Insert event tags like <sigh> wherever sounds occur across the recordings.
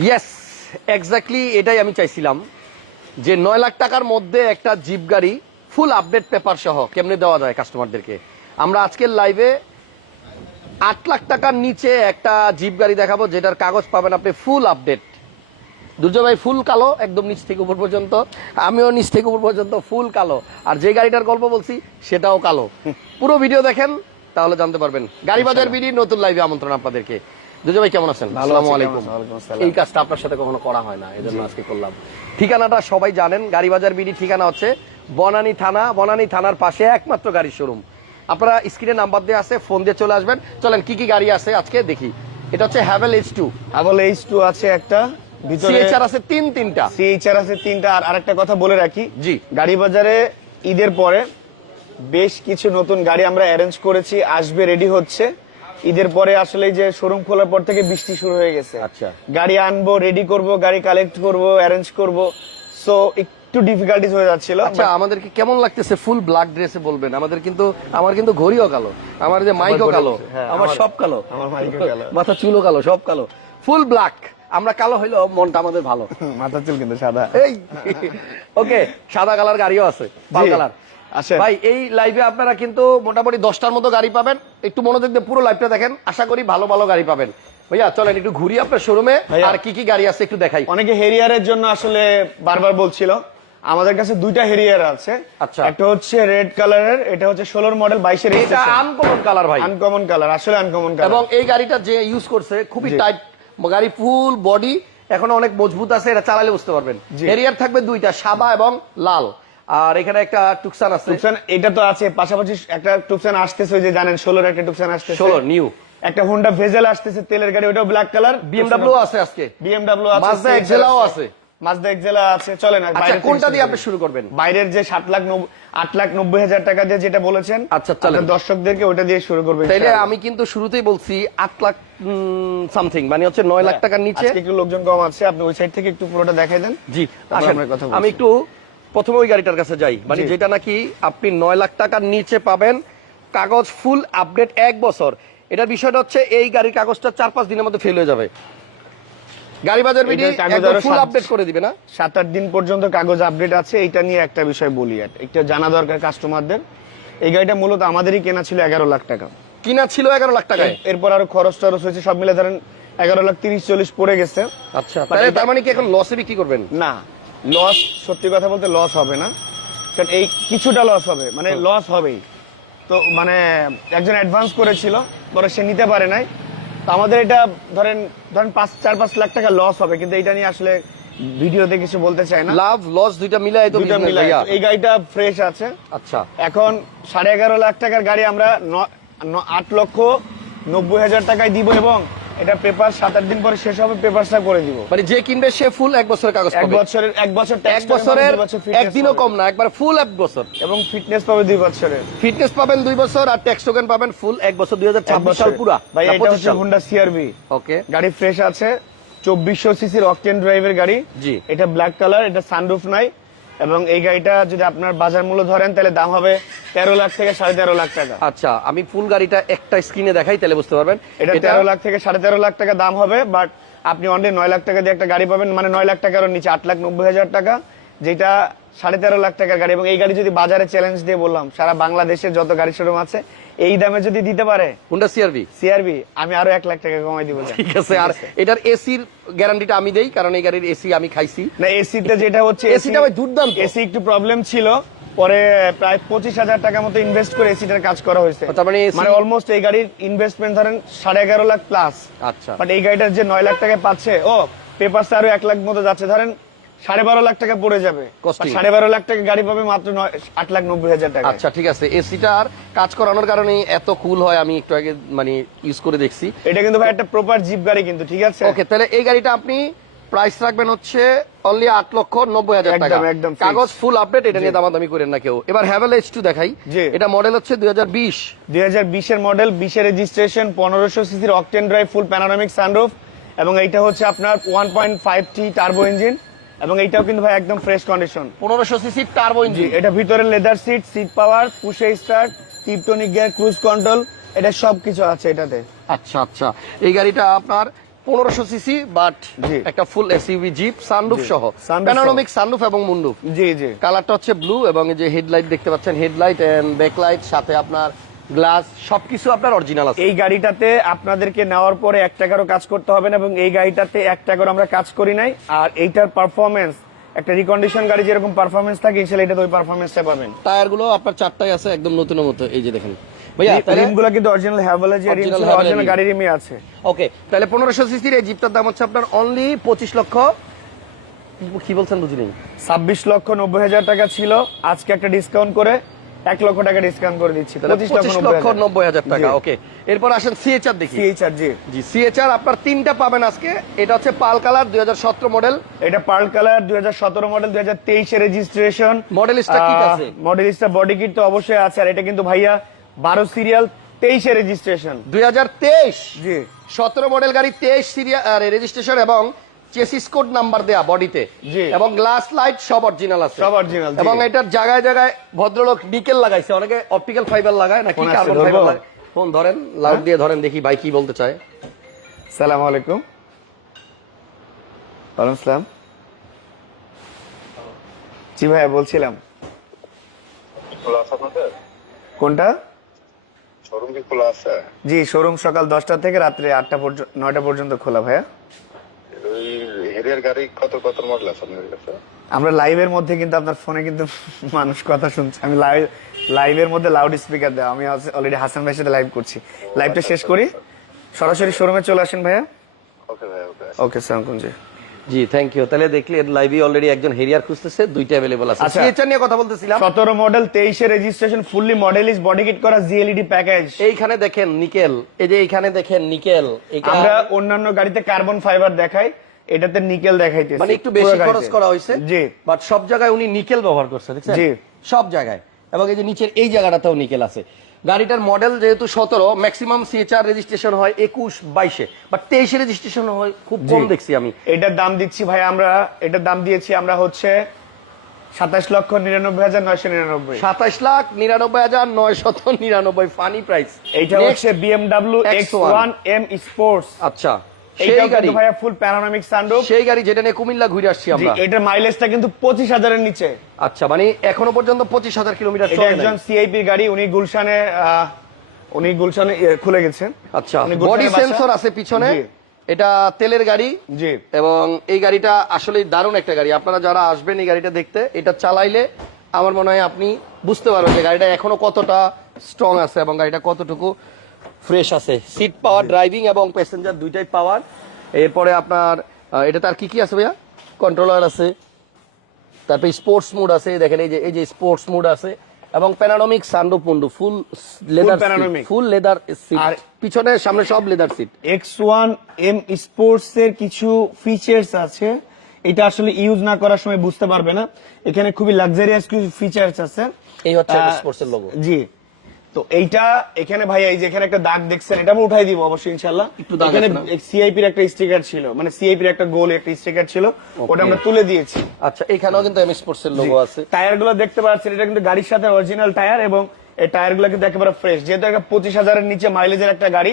Yes exactly এটাই আমি চাইছিলাম যে নয় লাখ টাকার মধ্যে একটা জিপ গাড়ি ফুল আপডেট পেপার সহ কেমনে দেওয়া যায় কাস্টমারদেরকে আমরা আজকের লাইভে আট লাখ টাকার নিচে একটা জিপ গাড়ি দেখাবো যেটার কাগজ পাবেন আপনি ফুল আপডেট দুর্জয় ভাই ফুল কালো একদম নিচ থেকে উপর পর্যন্ত। আমিও নিচ থেকে উপর পর্যন্ত ফুল কালো। আর যে গাড়িটার গল্প বলছি সেটাও কালো। পুরো ভিডিও দেখেন তাহলে জানতে পারবেন। গাড়ি বাজার বিডি নতুন লাইভে আমন্ত্রণ আপনাদেরকে। দুর্জয় ভাই কেমন আছেন? আসসালামু আলাইকুম। এই কাজটা আপনার সাথে কখনো করা হয় না এই জন্য আজকে করলাম। ঠিকানাটা সবাই জানেন গাড়ি বাজার বিডি ঠিকানা হচ্ছে বনানী থানা বনানী থানার পাশে একমাত্র গাড়ির শোরুম আপনারা স্ক্রিনে নাম্বার দিয়ে আছে ফোন দিয়ে চলে আসবেন। চলেন কি কি গাড়ি আছে আজকে দেখি। এটা হচ্ছে হ্যাভেল এইচ টু আবল এইচ টু আছে একটা ভিতরে সিএচআর আছে তিন তিনটা। সিএইচআর আছে তিনটা আর আরেকটা কথা বলে রাখি জি। গাড়ি বাজারে ঈদের পরে বেশ কিছু নতুন গাড়ি আমরা অ্যারেঞ্জ করেছি আসবে রেডি হচ্ছে। ঈদের পরে আসলে যে শোরুম খোলার পর থেকে বৃষ্টি শুরু হয়ে গেছে। আচ্ছা। গাড়ি আনব রেডি করব গাড়ি কালেক্ট করব অ্যারেঞ্জ করব। সো একটু ডিফিকাল্টিস হয়ে যাচ্ছিল। আচ্ছা আমাদেরকে কেমন লাগতেছে ফুল ব্ল্যাক ড্রেসে বলবেন? আমাদের কিন্তু আমার কিন্তু ঘড়িও কালো আমার যে মাইকও কালো হ্যাঁ, আমার সব কালো। আমার মাইকও কালো। <laughs> মাথা চুলও কালো সব কালো। ফুল ব্ল্যাক আমরা কালো হইলেও মনটা আমাদের ভালো। <laughs> মাথা চুল কিন্তু সাদা। এই <laughs> ওকে সাদা কালার গাড়িও আছে জি, কালার। ভাই এই লাইভে আপনারা কিন্তু মোটামুটি দশটার মতো গাড়ি পাবেন। একটু মনোযোগ দিয়ে পুরো লাইভটা দেখেন। আশা করি ভালো ভালো গাড়ি পাবেন। ভাইয়া চলেন একটু ঘুরি আপনার শোরুমে। আর কি কি গাড়ি আছে একটু দেখাই। অনেকে হেরিয়ারের জন্য আসলে বারবার বলছিল। আমাদের কাছে দুইটা হেরিয়ার আছে। আচ্ছা। একটা হচ্ছে রেড কালারের এটা হচ্ছে ষোলোর মডেল বাইশের এটা আনকমন কালার ভাই। আনকমন কালার আসলে আনকমন কালার এবং এই গাড়িটা যে ইউজ করছে খুবই টাইট গাড়ি ফুল বডি এখন অনেক মজবুত আছে এটা চালালে বুঝতে পারবেন। জি। এরিয়ার থাকবে দুইটা সাদা এবং লাল। আর এখানে একটা টুকসান আছে। টুকসান এটা তো আছে পাশাপাশি একটা টুকসান আসতেছে যে জানেন ষোলোর একটা টুকসান আসতেছে। ষোলো নিউ একটা হুন্ডা ভেজেল আসতেছে তেলের গাড়ি ওটাও ব্ল্যাক কালার বিএমডাব্লিউ আছে আজকে। বিএমডাব্লিউ আছে মাজদা এক্সেলাও আছে। মাজদা এক্সেলা আছে চলে না আচ্ছা কোনটা দিয়ে আপনি শুরু করবেন? বাইরের যে সাত লাখ নব- আট লাখ নব্বই হাজার টাকা দিয়ে যেটা বলেছেন আচ্ছা, চলেন। দর্শকদেরকে ওটা দিয়ে শুরু করবেন তাইলে আমি কিন্তু শুরুতেই বলছি আট লাখ সামথিং মানে হচ্ছে নয় লাখ টাকার নিচে। আজকে একটু লোকজন কম আছে আপনি ওই সাইড থেকে একটু পুরোটা দেখাই দেন। জি আসেন। কথা। আমি একটু প্রথমে ওই গাড়িটার কাছে যাই। মানে যেটা নাকি আপনি নয় লাখ টাকার নিচে পাবেন। কাগজ ফুল আপডেট এক বছর। এটার বিষয়টা হচ্ছে এই গাড়ির কাগজটা চার পাঁচ দিনের মধ্যে ফেল হয়ে যাবে। গাড়ি বাজার মিডিয়া এটার কাগজ একদম আরও ফুল আপডেট করে দিবে না? সাত আট দিন পর্যন্ত কাগজ আপডেট আছে এটা নিয়ে একটা বিষয় বলি আর। একটা জানা দরকার কাস্টমারদের এই গাড়িটা মূলত আমাদেরই কেনা ছিল এগারো লাখ টাকা। কিনা ছিল এগারো লাখ টাকায়? এরপর আরও খরচ টরচ হয়েছে সব মিলে ধরেন এগারো লাখ তিরিশ চল্লিশ পড়ে গেছে। আচ্ছা তার মানে কি এখন লসে বিক্রি করবেন? না। লস সত্যি কথা বলতে লস হবে না। কারণ এই কিছুটা লস হবে মানে লস হবেই। তো মানে একজন অ্যাডভান্স করেছিল পরে সে নিতে পারে নাই। তো আমাদের এটা ধরেন ধরেন পাঁচ চার পাঁচ লাখ টাকা লস হবে কিন্তু এটা নিয়ে আসলে ভিডিওতে কিছু বলতে চাই না। লাভ লস দুইটা মিলাই তো দুইটা মিলাই। এই গাড়িটা ফ্রেশ আছে। আচ্ছা। এখন সাড়ে এগারো লাখ টাকার গাড়ি আমরা আট লক্ষ নব্বই হাজার টাকায় দিব এবং এটা পেপার সাত আট দিন পরে শেষ হবে পেপারটা করে দিব। মানে যে কিনবে সে ফুল এক বছরের কাগজ এক বছরের এক বছর এক বছরের একদিনও কম না একবার ফুল এক বছর। এবং ফিটনেস পাবে দুই বছরের। ফিটনেস পাবেন দুই বছর আর ট্যাক্স টোকেন পাবেন ফুল এক বছর দুই হাজার ছাব্বিশ সাল পুরা। ভাই এটা 25 হচ্ছে। হুন্ডা সিআরবি ওকে গাড়ি ফ্রেশ আছে চব্বিশশো সিসির অকটেন ড্রাইভের গাড়ি। জি। এটা ব্ল্যাক কালার এটা সানরুফ নাই। এবং এই গাড়িটা যদি আপনার বাজার মূল্য ধরেন তাহলে দাম হবে তেরো লাখ থেকে সাড়ে তেরো লাখ টাকা। আচ্ছা আমি ফুল গাড়িটা একটা স্ক্রিনে দেখাই তাহলে বুঝতে পারবেন। এটা তেরো লাখ থেকে সাড়ে তেরো লাখ টাকা দাম হবে বাট আপনি অনলি নয় লাখ টাকা দিয়ে একটা গাড়ি পাবেন মানে নয় লাখ টাকার নিচে আট লাখ নব্বই হাজার টাকা যেটা সাড়ে তেরো লাখ টাকার গাড়ি এবং এই গাড়ি যদি বাজারে চ্যালেঞ্জ দিয়ে বললাম সারা বাংলাদেশের যত গাড়ি শোরুম আছে এই দামে যদি দিতে পারে হুন্ডা সিআরবি সিআরবি আমি আরও এক লাখ টাকা কমাই দিব ঠিক আছে আর এটার এসির গ্যারান্টিটা আমি দেই কারণ এই গাড়ির এসি আমি খাইছি। না এসিতে যেটা হচ্ছে এসিটা ভাই দুর্দান্ত। এসি একটু প্রবলেম ছিল পরে প্রায় পঁচিশ হাজার টাকা মতো ইনভেস্ট করে এসিটার কাজ করা হয়েছে। মানে মানে অলমোস্ট এই গাড়ির ইনভেস্টমেন্ট ধরেন সাড়ে এগারো লাখ প্লাস আচ্ছা। বাট এই গাড়িটার যে নয় লাখ টাকা পাচ্ছে ও পেপার আরও এক লাখ মতো যাচ্ছে। ধরেন সাড়ে বারো লাখ টাকা পড়ে যাবে। সাড়ে বারো লাখ টাকা গাড়ি পাবে মাত্র আট লাখ নব্বই হাজার টাকা। আচ্ছা ঠিক আছে। এসিটার কাজ করানোর কারণে এত কুল হয় আমি একটু আগে মানে ইউজ করে দেখছি। এটা কিন্তু ভাই একটা প্রপার জিপ গাড়ি কিন্তু ঠিক আছে? ওকে তাহলে এই গাড়িটা আপনি প্রাইস রাখবেন হচ্ছে অনলি আট লক্ষ নব্বই হাজার টাকা। একদম, কাগজ ফুল আপডেট এটা নিয়ে দামাদামি করেন না কেউ। এবার হ্যাভেল এইচ টু দেখাই। এটা মডেল হচ্ছে দুই হাজার বিশ। দুই হাজার বিশের মডেল বিশের রেজিস্ট্রেশন পনেরোশো সিসির octane drive full panoramic sunroof এবং এইটা হচ্ছে আপনার one point five T turbo engine এবং এইটাও কিন্তু ভাই একদম ফ্রেশ কন্ডিশন পনেরোশো সিসি টার্বো ইঞ্জিন এটা ভিতরে leather seat seat power পুশে start tiptronic gear cruise control এটা সব কিছু আছে এটাতে। আচ্ছা আচ্ছা। এই গাড়িটা আপনার পনেরোশো সিসি বাট। একটা ফুল এসইউভি জিপ সানরুফ সহ। প্যানোরামিক সানরুফ এবং মুন্ডুফ জি জি। কালারটা হচ্ছে ব্লু এবং এই যে হেডলাইট দেখতে পাচ্ছেন হেডলাইট এন্ড ব্যাকলাইট সাথে আপনার গ্লাস সবকিছু আপনার অরিজিনাল আছে। এই গাড়িটাতে আপনাদেরকে নেওয়ার পরে এক টাকারও কাজ করতে হবে না এবং এই গাড়িটাতে এক টাকারও আমরা কাজ করি নাই। আর এইটার পারফরমেন্স একটা রিকন্ডিশন গাড়ি যেরকম পারফরমেন্স থাকে ইনশাল্লাহ এটাতে ওই পারফরমেন্সটা পাবেন। টায়ারগুলো আপনার চারটাই আছে একদম নতুনের মতো। এই যে দেখেন। ভাইয়া রিমগুলো কিন্তু অরিজিনাল যে রিম। গাড়ির রিমই আছে। ওকে তাহলে পনেরোশো সিসির এই জিপটার দাম হচ্ছে আপনার অনলি পঁচিশ লক্ষ। কি বলছেন বুঝিনি। ছাব্বিশ লক্ষ নব্বই হাজার টাকা ছিল। আজকে একটা ডিসকাউন্ট করে এক লক্ষ টাকা ডিসকাউন্ট করে দিচ্ছি পঁচিশ পঁচিশ লক্ষ নব্বই হাজার টাকা ওকে। এরপর আসেন সিএচআর দেখি। সিএইচআর জি। জি সিএচআর আপনার তিনটা পাবেন আজকে। এটা হচ্ছে পাল কালার দুই হাজার সতেরো মডেল। এটা পার্ল কালার দুই হাজার সতেরো মডেল দুই হাজার তেইশে রেজিস্ট্রেশন মডেলিস্টটা কিট আছে। বডি কিট তো অবশ্যই আছে আর এটা কিন্তু ভাইয়া বারো সিরিয়াল তেইশে রেজিস্ট্রেশন দুই হাজার তেইশ। জি। সতেরো মডেল গাড়ি তেইশ সিরিয়াল রেজিস্ট্রেশন এবং চেসিস কোড নাম্বার দেয়া বডিতে। এবং গ্লাস লাইট সব অরিজিনাল আছে। সব জি। এবং এটার জায়গায় জায়গায় ভদ্রলোক নিকেল লাগাইছে। অনেকে অপটিক্যাল ফাইবার লাগায় নাকি কার্বন ফাইবার লাগায়। ফোন ধরেন লাউড দিয়ে ধরেন দেখি ভাই কি বলতে চায়। সালাম আলাইকুম। ওয়ালাইকুম সালাম। জি ভাইয়া বলছিলাম। কোনটা? শোরুম কি খোলা আছে? জি শোরুম সকাল দশটা থেকে রাত্রে আটটা পর্যন্ত নয়টা পর্যন্ত খোলা ভাইয়া। হেরিয়ার গাড়ি কত কত মডেল আছে আপনাদের কাছে? আমরা লাইভের মধ্যে কিন্তু আপনার ফোনে কিন্তু মানুষ কথা শুনছে। আমি লাইভ লাইভের মধ্যে লাউড স্পিকার দেওয়া। আমি অলরেডি হাসান ভাইয়ের সাথে লাইভ করছি। লাইভটা শেষ করি। সরাসরি শোরুমে চলে আসেন ভাইয়া। ওকে ভাই ওকে ওকে সালাম জি। জি থ্যাংক ইউ তাহলে দেখলি লাইভে অলরেডি একজন হেরিয়ার খুঁজতেছে দুইটা অ্যাভেলেবল আছে। আচ্ছা। সিএচআর নিয়ে কথা বলতেছিলাম। সতেরো মডেল তেইশে রেজিস্ট্রেশন ফুললি মডেলিস বডি কিট করা জিএলইডি প্যাকেজ এইখানে দেখেন নিকেল। এই যে এইখানে দেখেন নিকেল। আমরা অন্যান্য গাড়িতে কার্বন ফাইবার দেখাই। এটাতে নিকেল দেখাইতেছি। মানে একটু বেশি খরচ করা হয়েছে জি। বাট সব জায়গায় উনি নিকেল ব্যবহার করছে দেখছেন? জি। সব জায়গায়। এবং এই যে নিচের এই জায়গাটাতেও নিকেল আছে। গাড়িটার মডেল যেহেতু সতেরো ম্যাক্সিমাম সিএচআর রেজিস্ট্রেশন হয় একুশ বাইশে। বাট তেইশে রেজিস্ট্রেশন হয় খুব কম দেখছি আমি। এটার দাম দিচ্ছি ভাই আমরা এটার দাম দিয়েছি আমরা হচ্ছে সাতাশ লক্ষ নিরানব্বই হাজার নয়শো নিরানব্বই। সাতাশ লাখ নিরানব্বই হাজার নয়শত নিরানব্বই ফানি প্রাইস এইটা হচ্ছে BMW X one M sports আচ্ছা। সেই গাড়ি। ভাইয়া ফুল প্যানোরামিক সানরুফ সেই গাড়ি যেটা নিয়ে কুমিল্লা ঘুরে আসছি আমরা। এটার মাইলেজটা কিন্তু পঁচিশ হাজারের নিচে। আচ্ছা মানে এখনও পর্যন্ত পঁচিশ হাজার কিলোমিটার এটা একজন গাড়ি উনি গুলশানে উনি গুলশানে খুলে গেছেন। আচ্ছা বডি সেন্সর আছে পিছনে। এটা তেলের গাড়ি। জি। এবং এই গাড়িটা আসলে দারুণ একটা গাড়ি। আপনারা যারা আসবেন এই গাড়িটা দেখতে এটা চালাইলে আমার মনে হয় আপনি বুঝতে পারবেন যে গাড়িটা এখনও কতটা স্ট্রং আছে এবং গাড়িটা কতটুকু ফ্রেশ আছে। সিট পাওয়ার ড্রাইভিং এবং প্যাসেঞ্জার দুইটাই পাওয়ার। এরপরে আপনার আহ, এটাতে আর কি কি আছে ভাইয়া? কন্ট্রোলার আছে। তারপরে স্পোর্টস মুড আছে দেখেন এই যে এই যে স্পোর্টস মুড আছে। এবং প্যানারোমিক সানরুফ মুন্ডু full leather. Full leather seat আর পিছনে সামনে সব leather seat X one M sports এর কিছু ফিচার্স আছে। এটা আসলে ইউজ না করার সময় বুঝতে পারবে না। এখানে খুবই লাক্সারিয়াস কিছু ফিচার্স আছে। এই হচ্ছে স্পোর্টস এর লোগো জি। তো এইটা এখানে ভাই এই যে এখানে একটা দাগ দেখছেন এটা আমি উঠাই দিব অবশ্যই ইনশাল্লাহ এখানে আছে না? সিআইপির একটা স্টিকার ছিল মানে সিআইপির একটা গোল একটা স্টিকার ছিল ওটা আমরা তুলে দিয়েছি। আচ্ছা এখানেও কিন্তু এম স্পোর্টস এর লোগো আছে। টায়ারগুলো দেখতে পাচ্ছেন এটা কিন্তু গাড়ির সাথে অরিজিনাল টায়ার এবং এই টায়ারগুলো কিন্তু একেবারে ফ্রেশ যেহেতু একটা পঁচিশ হাজারের নিচে মাইলেজের একটা গাড়ি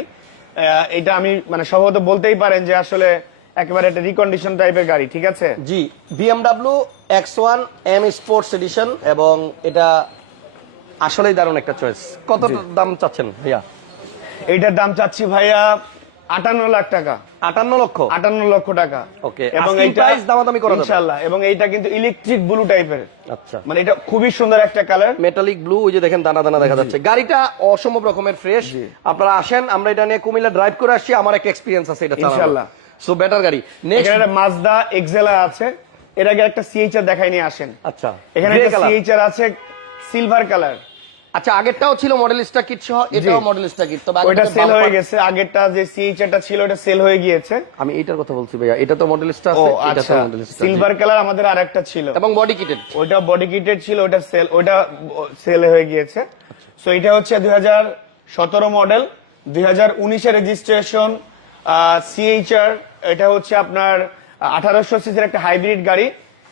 এটা আমি মানে সম্ভবত বলতেই পারেন যে আসলে একেবারে একটা রিকন্ডিশন টাইপের গাড়ি ঠিক আছে? জি BMW X one M sports edition এবং এটা আসলেই দারুণ একটা চয়েস কত দাম চাচ্ছেন ভাইয়া? এইটার দাম চাচ্ছি ভাইয়া আটান্ন লাখ টাকা। আটান্ন লক্ষ? আটান্ন লক্ষ টাকা। Okay, এবং এইটা দামাদামি করা। ইনশাআল্লাহ এবং এইটা কিন্তু ইলেকট্রিক ব্লু টাইপের আচ্ছা। মানে এটা খুবই সুন্দর একটা কালার মেটালিক ব্লু ওই যে দেখেন দানা দানা দেখা যাচ্ছে। গাড়িটা অসম্ভব রকমের ফ্রেশ আপনারা আসেন আমরা এটা নিয়ে কুমিল্লা ড্রাইভ করে আসছি আমার একটা এক্সপিরিয়েন্স আছে এটা ইনশাআল্লাহ। সো বেটার গাড়ি। নেক্সট এখানে একটা মাজদা এক্সেলা আছে। এর আগে একটা সিএইচআর দেখাই নিয়ে আসেন। আচ্ছা। এখানে একটা। সিএইচআর আছে সিলভার কালার আচ্ছা আগেরটাও ছিল মডেলিস্টা কিট সহ এটাও মডেলিস্টা কিট তবে আগেরটাতে সেল হয়ে গেছে। আগেরটা যে সিএইচআরটা ছিল ওটা সেল হয়ে গিয়েছে। আমি এটার কথা বলছি ভাইয়া এটা তো মডেলিস্টা ও আছে এটা তো মডেলিস্টা সিলভার কালার আমাদের আরেকটা ছিল। এবং বডি কিটেড ওইটা বডি কিটেড ছিল ওটা সেল ওইটা সেল হয়ে গিয়েছে। সো এটা হচ্ছে দুই হাজার সতেরো মডেল দুই হাজার উনিশের রেজিস্ট্রেশন সিএইচআর এটা হচ্ছে আপনার আঠারোশো সিসির একটা হাইব্রিড গাড়ি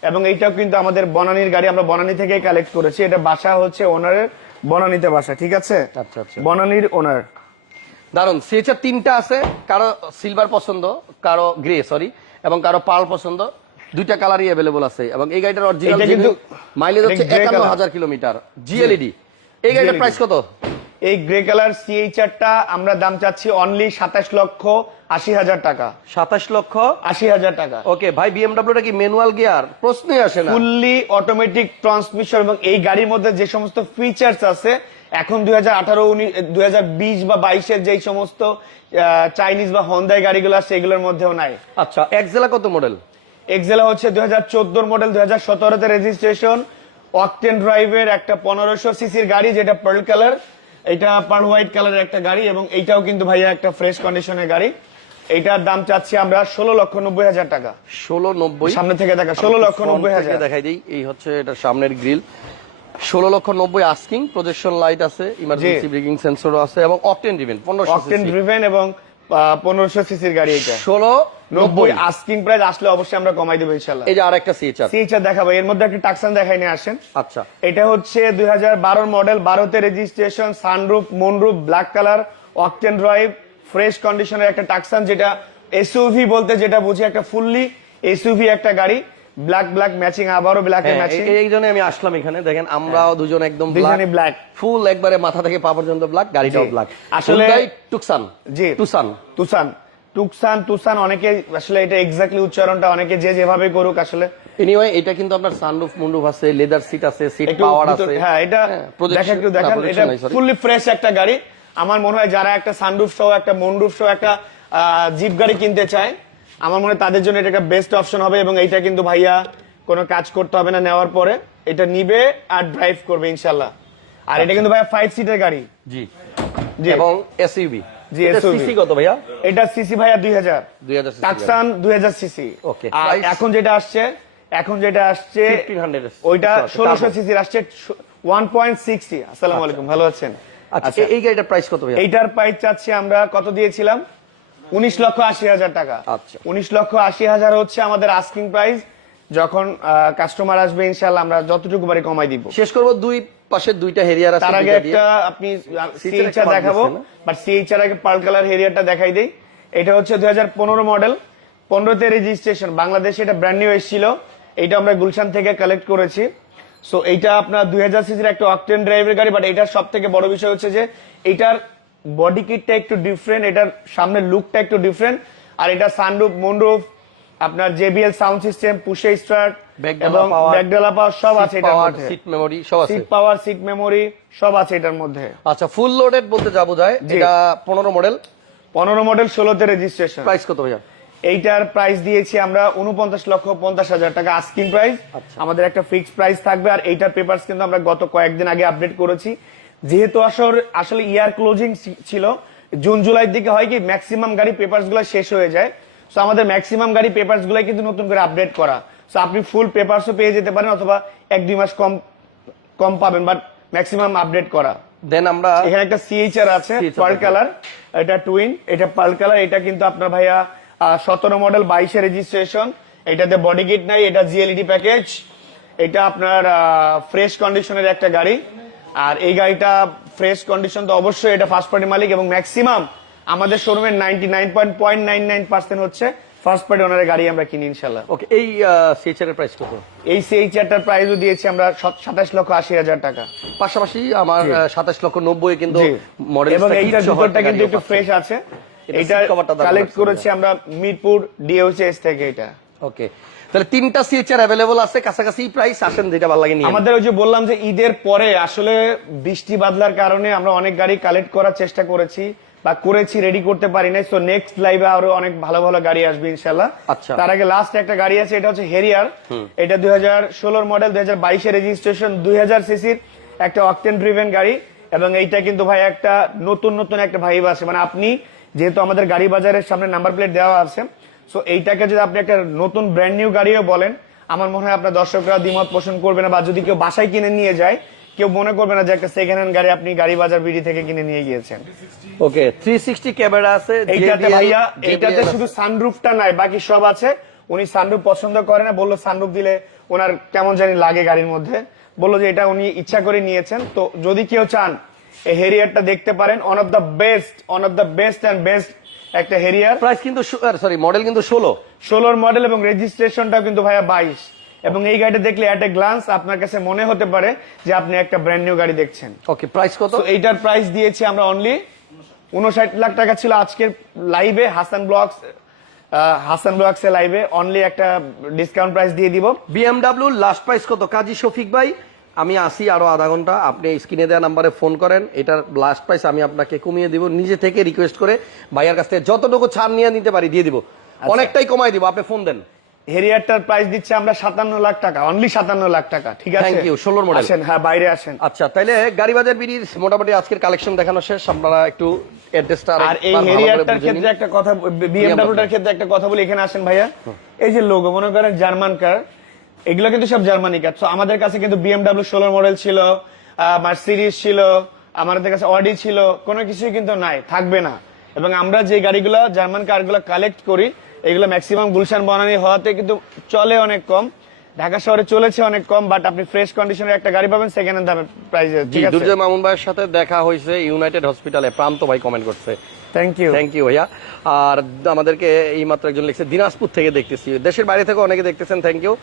এবং এইটাও কিন্তু আমাদের বনানীর গাড়ি আমরা বনানী থেকে কালেক্ট করেছি। এটা বাসা হচ্ছে ওনারের বনানীতে বাসা ঠিক আছে? আচ্ছা, আচ্ছা। বনানীর ওনার দারুণ সিএচআর তিনটা আছে কারও সিলভার পছন্দ কারও গ্রে সরি এবং কারও পাল পছন্দ দুইটা কালারই অ্যাভেলেবল আছে এবং এই গাড়িটার অরিজিনাল কিন্তু- মাইলেজ হচ্ছে এটা grey একান্ন color। হাজার কিলোমিটার জিএলইডি এই গাড়িটার প্রাইস কত? এই গ্রে কালার সিএইচআরটা আমরা দাম চাচ্ছি অনলি সাতাশ লক্ষ আশি হাজার টাকা। সাতাশ লক্ষ আশি হাজার টাকা। ওকে ভাই বিএমডব্লিউটা কি ম্যানুয়াল গিয়ার প্রশ্নই আসে না। ফুললি অটোমেটিক ট্রান্সমিশন এবং এই গাড়ির মধ্যে যে সমস্ত ফিচার্স আছে এখন দুই হাজার আঠারো দুই হাজার বিশ বা বাইশের যে সমস্ত চাইনিজ বা হন্দাই গাড়িগুলো আছে এগুলোর মধ্যেও নাই। আচ্ছা এক্সেলা কত মডেল এক্সেলা হচ্ছে দুই হাজার চোদ্দোর মডেল দুই হাজার সতেরোতে রেজিস্ট্রেশন অকটেন ড্রাইভের একটা পনেরোশো সিসির গাড়ি যেটা পার্ল কালার এটা পার হোয়াইট কালারের একটা গাড়ি এবং এইটাও কিন্তু ভাইয়া একটা ফ্রেশ কন্ডিশনের গাড়ি। এইটার দাম চাচ্ছি আমরা ষোলো লক্ষ নব্বই হাজার টাকা। ষোলো নব্বই। সামনে থেকে দেখা ষোলো লক্ষ নব্বই হাজার। দেখাই দিই এই হচ্ছে এটা সামনের গ্রিল। ষোলো লক্ষ নব্বই আস্কিং প্রজেকশন লাইট আছে ইমার্জেন্সি ব্রেকিং সেন্সরও আছে এবং অকটেন ড্রিভেন পনেরো অকটেন ড্রিভেন এবং পনেরোশো সিসির গাড়ি এটা। ষোলো নব্বই। আস্কিং প্রাইস আসলে অবশ্যই আমরা কমাই দেবো ইনশাল্লাহ। এই যে আর একটা সিএচআর সিএইচআর দেখাবো। এর মধ্যে একটা টাকসান দেখাই নিয়ে আসেন। আচ্ছা। এটা হচ্ছে দুই হাজার বারোর মডেল বারোতে registration sunroof moonroof black colour octane drive fresh কন্ডিশনের একটা টাকসান যেটা এসইউভি বলতে যেটা বুঝি একটা ফুললি এসইউভি একটা গাড়ি। ব্ল্যাক ব্ল্যাক ম্যাচিং আবারও ব্ল্যাক হ্যাঁ, ম্যাচিং এই- জন্য আমি আসলাম এখানে। দেখেন আমরাও দুজন একদম দুজনই black। ফুল একবারে মাথা থেকে পা পর্যন্ত ব্ল্যাক গাড়িটাও ব্ল্যাক আসলে- টুকসান জি। টুসান তুসান টুকসান তুসান অনেকে আসলে এটা এক্স্যাক্টলি উচ্চারণটা অনেকে যে যেভাবে করুক আসলে। এনিওয়ে এটা কিন্তু আপনার সানরুফ মুন্ডুফ আছে লেদার সিট আছে সিট পাওয়ার আছে। হ্যাঁ এটা projection- দেখা একটু দেখেন এটা ফুললি ফ্রেশ একটা গাড়ি। আমার মনে হয় যারা একটা সানরুফ সহ একটা মনরুফ সহ একটা জিপ গাড়ি কিনতে চায় আমার মনে হয় তাদের জন্য এটা একটা বেস্ট অপশন হবে এবং এইটা কিন্তু ভাইয়া কোনো কাজ করতে হবে না নেওয়ার পরে এটা নিবে আর ড্রাইভ করবে ইনশাল্লাহ আর এটা কিন্তু ভাইয়া ফাইভ সিটের গাড়ি। জি। জি। এবং এসইউভি জি, সিসি কত ভাইয়া? এটা সিসি ভাইয়া দুই হাজার। টাকসান দুই হাজার সিসি Okay, আর এখন যেটা আসছে এখন যেটা আসছে ওইটা কিছু আছে, ষোলোশো সিসির আসছে ওয়ান পয়েন্ট সিক্সটি আসসালামু আলাইকুম ভালো আছেন? আচ্ছা আচ্ছা। এই গাড়িটার প্রাইস কত ভাইয়া? এইটার প্রাইস চাচ্ছি আমরা কত দিয়েছিলাম? উনিশ লক্ষ আশি হাজার টাকা। আচ্ছা। উনিশ লক্ষ আশি হাজার হচ্ছে আমাদের আস্কিং প্রাইস যখন কাস্টমার আসবে ইনশাল্লাহ আমরা যতটুকু বাড়ি কমাই দিব। শেষ করব দুই পাশে দুইটা হেরিয়ার আছে তার আগে একটা আপনি সিএইচআর দেখাবো? বাট সিএইচআর আগে পার্ল কালার হেরিয়ারটা দেখাই দেই। এটা হচ্ছে দুই হাজার পনেরো মডেল পনেরোতে রেজিস্ট্রেশন বাংলাদেশে এটা ব্র্যান্ড নিউ এসেছিল। এইটা আমরা গুলশান থেকে কালেক্ট করেছি। সো এইটা আপনার দুই হাজার সিসির একটা অকটেন ড্রাইভের গাড়ি বাট এটার সব থেকে বড় বিষয় হচ্ছে যে এটার বডি কিটটা একটু ডিফারেন্ট এটার সামনের লুকটা একটু ডিফারেন্ট আর এটা সানরুফ মুনরুফ আপনার জেবিএল সাউন্ড সিস্টেম পুশে স্টার্ট এবং ব্যাকডালা পাওয়ার সব আছে এটার মধ্যে। memory সব আছে। সিট পাওয়ার সিট মেমোরি সব আছে এটার মধ্যে। আচ্ছা ফুল লোডেড বলতে যা বোঝায় এটা পনেরো মডেল পনেরো মডেল ষোলোতে রেজিস্ট্রেশন প্রাইস কত ভাইয়া? এইটার প্রাইস দিয়েছি আমরা উনপঞ্চাশ লক্ষ পঞ্চাশ হাজার টাকা আস্কিং প্রাইস আচ্ছা। আমাদের একটা ফিক্সড প্রাইস থাকবে আর এইটার পেপারস কিন্তু আমরা গত কয়েকদিন আগে আপডেট করেছি। যেহেতু আসলে আসলে ইয়ার ক্লোজিং ছিল জুন জুলাইয়ের দিকে হয় কি ম্যাক্সিমাম গাড়ি পেপারসগুলো শেষ হয়ে যায়। সো আমাদের ম্যাক্সিমাম গাড়ি পেপারস গুলাই কিন্তু নতুন করে আপডেট করা। সো আপনি ফুল পেপারসও পেয়ে যেতে পারেন অথবা এক দুই মাস কম কম পাবেন বাট ম্যাক্সিমাম আপডেট করা। দেন আমরা এখানে একটা সিএইচআর আছে পার্ল কালার এটা টুইন এটা পার্ল কালার এটা কিন্তু আপনার ভাইয়া সতেরো মডেল বাইশে রেজিস্ট্রেশন এটাতে বডি কিট নাই এটা জিএলইডি প্যাকেজ এটা আপনার ফ্রেশ কন্ডিশনের একটা গাড়ি। আর এই গাড়িটা ফ্রেশ কন্ডিশন তো অবশ্যই এটা ফার্স্ট পার্টি মালিক এবং ম্যাক্সিমাম আমাদের শোরুমের ninety nine point point nine nine percent হচ্ছে ফার্স্ট পার্টি ওনারের গাড়ি আমরা কিনি ইনশাল্লাহ ওকে এই সিএচআর এর প্রাইস কত? এই প্রাইসও দিয়েছি আমরা সাতাশ লক্ষ আশি হাজার টাকা। পাশাপাশি আমার সাতাশ লক্ষ নব্বই কিন্তু। মডেল এবং এইটার ভিতরটা কিন্তু একটু ফ্রেশ আছে। এটা কালেক্ট করেছি আমরা মিরপুর ডিওসিএস থেকে এটা। ওকে তাহলে তিনটা সিএচআর অ্যাভেলেবল আছে কাছাকাছি প্রাইস আসেন যেটা ভালো লাগে আমাদের ওই যে বললাম যে ঈদের পরে আসলে বৃষ্টি বাদলার কারণে আমরা অনেক গাড়ি কালেক্ট করার চেষ্টা করেছি বা করেছি রেডি করতে পারি নাই। সো নেক্সট লাইভে আরও অনেক ভালো ভালো গাড়ি আসবে ইনশাল্লাহ আচ্ছা। তার আগে লাস্ট একটা গাড়ি আছে এটা হচ্ছে হেরিয়ার এটা দুই হাজার ষোলোর মডেল দুই হাজার বাইশে রেজিস্ট্রেশন দুই হাজার সিসির একটা অকটেন ড্রিভেন গাড়ি। এবং এইটা কিন্তু ভাই একটা নতুন নতুন একটা ভাইব আছে মানে আপনি যেহেতু আমাদের গাড়ি বাজারের সামনে নাম্বার প্লেট দেওয়া আছে সো এইটাকে যদি আপনি একটা নতুন ব্র্যান্ড নিউ গাড়িও বলেন আমার মনে হয় আপনার দর্শকরা দ্বিমত পোষণ করবে না বা যদি কেউ বাসায় কিনে নিয়ে যায় কেউ মনে করবে না যে একটা সেকেন্ড হ্যান্ড গাড়ি আপনি গাড়ি বাজার বিডি থেকে কিনে নিয়ে গিয়েছেন। ওকে থ্রি সিক্সটি ক্যামেরা আছে এইটাতে ভাইয়া এইটাতে শুধু সানরুফটা নাই বাকি সব আছে। উনি সানরুফ পছন্দ করে না বলল সানরুফ দিলে ওনার কেমন জানি লাগে গাড়ির মধ্যে। বলল যে এটা উনি ইচ্ছা করে নিয়েছেন। তো যদি কেউ চান এই হেরিয়ারটা দেখতে পারেন one of the best one of the best and best একটা হেরিয়ার প্রাইস কিন্তু সরি মডেল কিন্তু ষোলো। ষোলোর মডেল এবং রেজিস্ট্রেশনটাও কিন্তু ভাইয়া বাইশ। এবং এই গাড়িটা দেখলে অ্যাট এ গ্লান্স আপনার কাছে মনে হতে পারে যে আপনি একটা ব্র্যান্ড নিউ গাড়ি দেখছেন। ওকে প্রাইস কত? এইটার প্রাইস দিয়েছি আমরা অনলি উনষাট লাখ টাকা ছিল আজকের লাইভে হাসান ব্লগস হাসান ব্লগস লাইভে অনলি একটা ডিসকাউন্ট প্রাইস দিয়ে দিব। বিএমডাব্লিউ লাস্ট প্রাইস কত? কাজী শফিক ভাই আমি আসি আরও আধা ঘণ্টা। আপনি স্ক্রিনে দেওয়া নাম্বারে ফোন করেন। এটার লাস্ট প্রাইস আমি আপনাকে কমিয়ে দিব। নিজে থেকে রিকোয়েস্ট করে ভাইয়ার কাছ থেকে যতটুকু ছাড় নিয়ে নিতে পারি দিয়ে দিব। অনেকটাই কমাই দিব। আপনি ফোন দেন। হেরিয়ারটার প্রাইস দিচ্ছে আমরা সাতান্ন লাখ টাকা। অনলি সাতান্ন লাখ টাকা। ঠিক আছে? Thank you, 16 model। আসেন হ্যাঁ বাইরে আসেন। আচ্ছা তাইলে গাড়ি বাজার বিড়ির মোটামুটি আজকের কালেকশন দেখানো শেষ। আপনারা একটু অ্যাড্রেসটা আর এই হেরিয়ারটার ক্ষেত্রে একটা কথা বিএমডব্লিউটার ক্ষেত্রে একটা কথা বলি। এখানে আসেন ভাইয়া। এই যে লোগো মনে করেন জার্মান কার এগুলো কিন্তু সব জার্মানি কার তো আমাদের কাছে কিন্তু বিএমডব্লিউ ষোলো মডেল ছিল মার্সিডিজ ছিল আমাদের কাছে অডি ছিল কোনো কিছুই কিন্তু নাই থাকবে না। এবং আমরা যে গাড়িগুলো জার্মান কারগুলো কালেক্ট করি এগুলো ম্যাক্সিমাম গুলশান বনানি হওয়াতে কিন্তু চলে অনেক কম। ঢাকা শহরে চলেছে অনেক কম বাট আপনি ফ্রেশ কন্ডিশনের একটা গাড়ি পাবেন সেকেন্ড হ্যান্ড দামের প্রাইসে দুর্জয় মামুন ভাইয়ের সাথে দেখা হয়েছে ইউনাইটেড হসপিটালে প্রান্ত ভাই কমেন্ট করছে। থ্যাংক ইউ থ্যাংক ইউ ভাইয়া। আর আমাদেরকে এই মাত্র একজন লিখছে দিনাজপুর থেকে দেখতেছি। দেশের বাইরে থেকে অনেকে দেখতেছেন থ্যাংক ইউ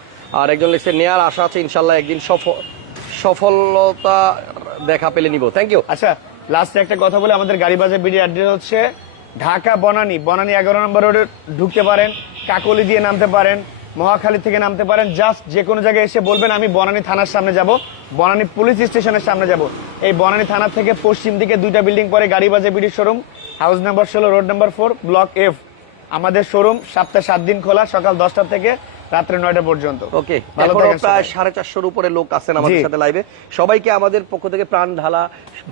আর একজন লিখছে নেয়ার আশা আছে ইনশাল্লাহ একদিন সফল সফলতা দেখা পেলে নিব। থ্যাংক ইউ আচ্ছা লাস্টে একটা কথা বলে আমাদের গাড়ি বাজার বিডি অ্যাড্রেস হচ্ছে ঢাকা বনানী। বনানী এগারো নম্বর রোডে ঢুকতে পারেন কাকলি দিয়ে নামতে পারেন মহাখালী থেকে নামতে পারেন জাস্ট যে কোনো জায়গায় এসে বলবেন আমি বনানী থানার সামনে যাব বনানী পুলিশ স্টেশনের সামনে যাব। এই বনানী থানা থেকে পশ্চিম দিকে দুইটা বিল্ডিং পরে গাড়ি বাজার বিডির শোরুম হাউস নাম্বার ষোলো road number four block F. আমাদের শোরুম সপ্তাহে সাত দিন খোলা সকাল দশটা থেকে রাত্রে নয়টা পর্যন্ত। ওকে প্রায় সাড়ে চারশোর উপরে লোক আছেন আমাদের। সাথে লাইভে সবাইকে আমাদের পক্ষ থেকে প্রাণ ঢালা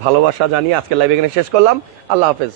ভালোবাসা জানিয়ে আজকে লাইভ এখানে শেষ করলাম। আল্লাহ হাফেজ।